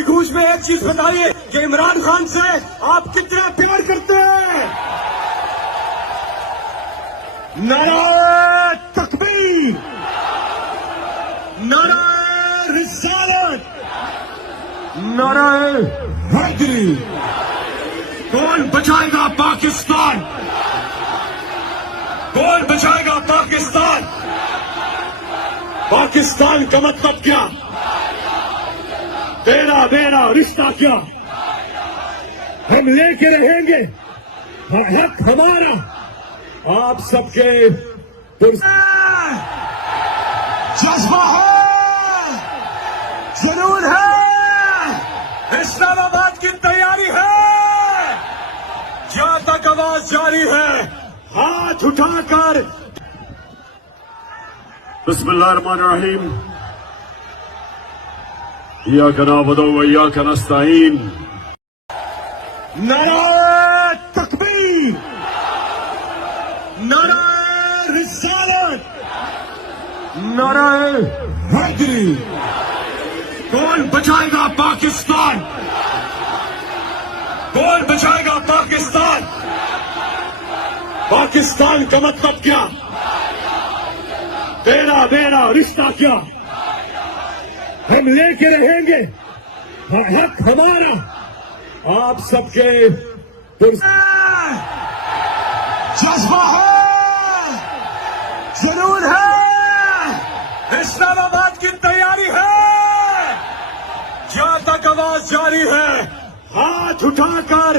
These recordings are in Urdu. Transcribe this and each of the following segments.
میری گوش میں ایک چیز بتائیے کہ عمران خان سے آپ کتنا پیار کرتے ہیں؟ نعرہ تکبیر، نعرہ رسالت، نعرہ حیدری۔ کون بچائے گا پاکستان؟ کون بچائے گا پاکستان؟ پاکستان کا مطلب کیا؟ تیرا میرا رشتہ کیا؟ ہم لے کے رہیں گے، حق ہمارا آپ سب کے جذبہ ہے، جنون ہے، اسلام آباد کی تیاری ہے، جہاں تک آواز جاری ہے ہاتھ اٹھا کر بسم اللہ الرحمن الرحیم ایاک نعبد و ایاک نستعین۔ نعرہ تکبیر، نعرہ رسالت، نعرہ حیدری۔ کون بچائے گا پاکستان؟ کون بچائے گا پاکستان؟ پاکستان کا مطلب کیا؟ تیرا میرا رشتہ کیا؟ ہم لے کے رہیں گے، حق ہمارا آپ سب کے جذبہ ہے، جنون ہے، اسلام آباد کی تیاری ہے، جہاں تک آواز جاری ہے ہاتھ اٹھا کر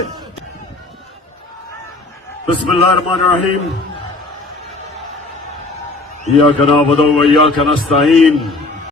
بسم اللہ الرحمن الرحیم ایاک نعبد و ایاک نستعین۔